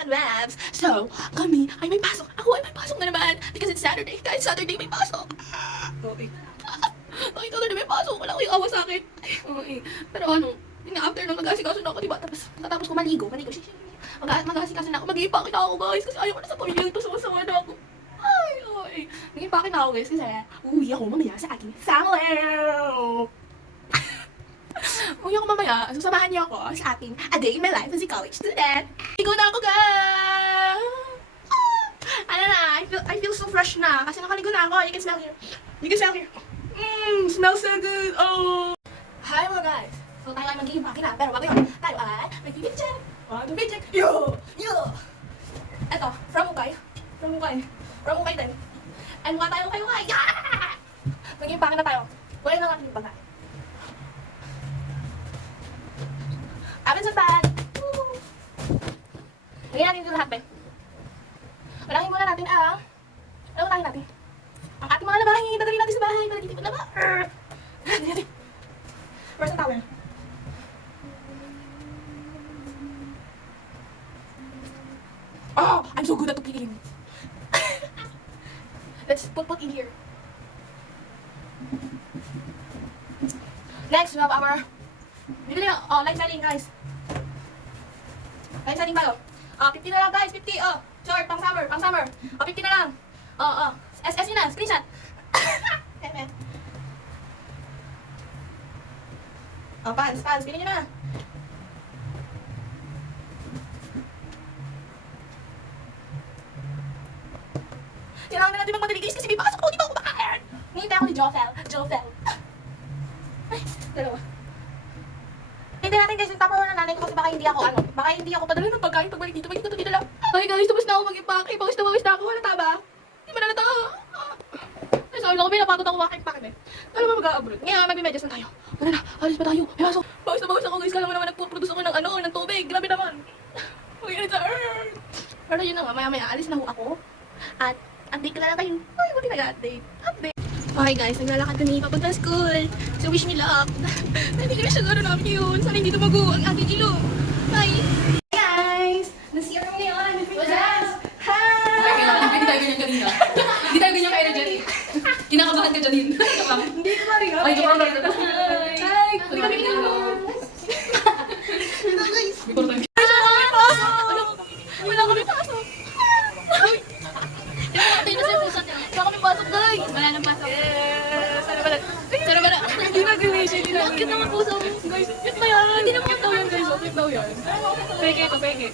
And Webs. So, kami ay may pasok. Ako ay may pasok na naman. Because it's Saturday. Guys, Saturday may pasok. Okay. Ay, Saturday may pasok. Wala ko yung awa sa akin. Okay. Pero ano, nga, after nung nag-asikaso na ako, diba? Tapos, katapos ko maligo, maligo. Shit. Mag- mag-asikaso na ako. Mag-iipake na ako, guys. Kasi ayaw ko na sa pamilya ito. Sama-sama na ako. Ay, ay. Nag-iipake na ako, guys. Kasi, uwi ako mamaya sa aking family. Uwi ako mamaya, susamahan niyo ako sa ating A Day in My Life as a college student. Ligo na ako, guys! Ah, ano na, I feel, I feel so fresh na kasi nakaligo na ako. You can smell here. You can smell here. Mmm, smells so good. Oh! Hi mga guys! So tayo ay mag-iimpake na, pero bago yun, tayo ay fit check. One, two, check. Yo! Yo! Eto, from Ukay. From Ukay. From Ukay din. And mukha tayo kayo kay. Yeah! Mag-iimpake na tayo. Wala na natin yung pagkain. Akin sa bag. Lagyan natin ito lahat, be. Unahin muna natin ang... Ano unahin natin? Ang ating mga labahin. Dadali natin sa bahay. Para ko na ba? Dali natin. Where's the towel? Oh, I'm so good at cooking. Let's put put in here. Next, we have our... Bibili. Oh, light selling, guys. Light selling tayo. Ah, 50 na lang, guys. 50, oh. Short, pang summer, pang summer. Oh, 50 na lang. Oh, oh. SS na, screenshot. Eme. Oh, pants, pants. Bili nyo na. Kailangan na natin magmadali guys kasi may pasok ako, di ba ako makain? Ngintay ako ni Jofel. Jofel. Ay, dalawa. Tupperware na nanay ko kasi baka hindi ako ano, baka hindi ako padala ng pagkain pagbalik dito, pag dito dinala. Ay guys, tapos na ako mag-impake, pawis na pawis na ako, wala taba. Hindi ba nalata? Ay, sorry lang, pinapatot ako maka-impake eh. Alam mo mag-a-abroad. Ngayon, magme-medyas na tayo. Wala na, alis pa tayo. Ay, pasok. Pawis na pawis ako guys, kala mo naman nagpo-produce ako ng ano, ng tubig. Grabe naman. Mag-init sa earth. Pero yun na nga, maya-maya, alis na ho ako. At, update ko na lang kayo. Ay, buti nag-update. Update. Okay guys, naglalakad kami papunta sa school. So wish me luck. Hindi kami siguro namin yun. Sana hindi tumago ang aking ilong. Bye! Guys! Nasira mo ngayon. What's up? Hi! Hindi tayo ganyan kanina. Hindi tayo ganyan kay Janine. Kinakabahan ka, lang. Hindi ko marinig. Ay, joke lang. Hi! Hindi Peke ito, peke.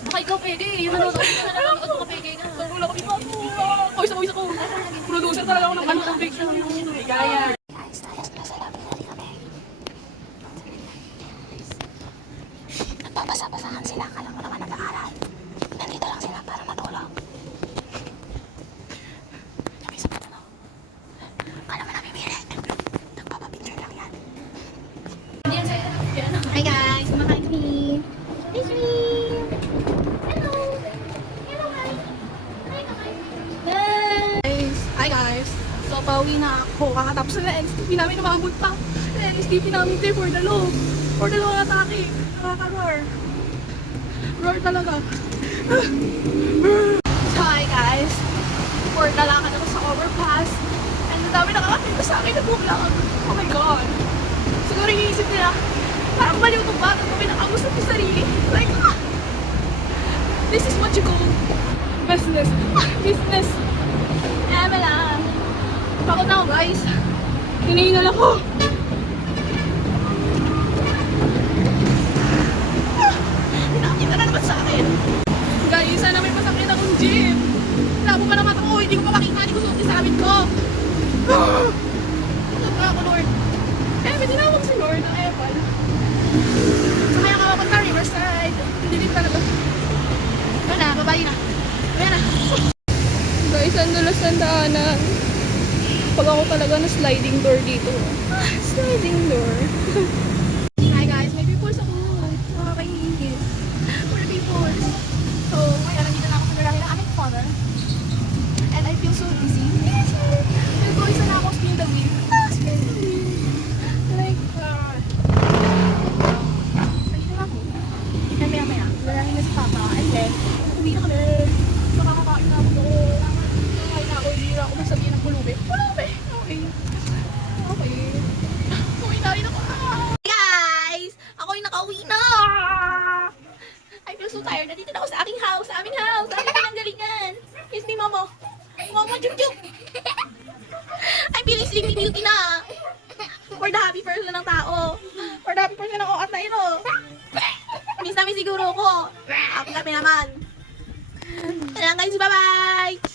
Baka ikaw peke. Yung nanonood ka na lang. Ka peke na. Wala kami pasok. Pawis na pawis ako. Producer talaga ako ng ano ng picture. Gaya. Nagpapasa-pasahan sila. Kala mo naman nag-aaral. Nandito lang sila para matulog. Sabi sa mga ano. Kala mo namimirit. Nagpapapicture lang yan. Hi guys! Kumakain kami. Hey sweet! Hello! Hello hi! Hi Guys! Hi guys! So, pauwi na ako. Kakatapos na NSTP namin umabot pa. NSTP namin tayo for the low. For the low atake. Nakaka-roar. Roar talaga. so, hi guys! For lalakad ako sa overpass. And ang dami nakakakita sa akin na bumlang. Oh my God! Siguro iniisip nila, parang maliw itong bata kung pinakamusta ko sarili. Like, ah! This is what you call business. Ah, business. Eh, lang. Pagod na ako, guys. Hinihingal ako. Ah, Pinakita na naman sa akin. Guys, sana may masakit akong gym. Labo pa naman ako. Hindi ko pa makita. Hindi ko suot yung sabit ko. Ah! Sabi ako, Lord. Eh, may tinawag si Lord ng Evan. So, kaya ka mapunta Riverside. Hindi din talaga. Ano na, babae na. Ayan na. Guys, ang dulas ng daanan. Pag ako talaga na sliding door dito. Ah, sliding door. Hi guys, may peoples ako. Nakakaingit. More peoples. So, ngayon, nandito na ako sa garahe ng aming father. And I feel so dizzy. Yes, May boys na ako spin the wheel. Ah, spin the wheel. Like, uh, nandito na ako. And maya maya, garahe na si Papa. And then, Pulubi. Pulubi. Okay. Okay. Uwi na rin ako. Guys! Ako'y nakauwi na! I feel so tired. Nandito na ako sa aking house, sa aming house, sa aming pinanggalingan. Kiss me, Momo. Momo, juk juk. I'm feeling sleepy beauty na. For the happy person ng tao. For the happy person ng oat na ito. Miss namin siguro ko. Ako kami naman. Kaya guys, bye-bye!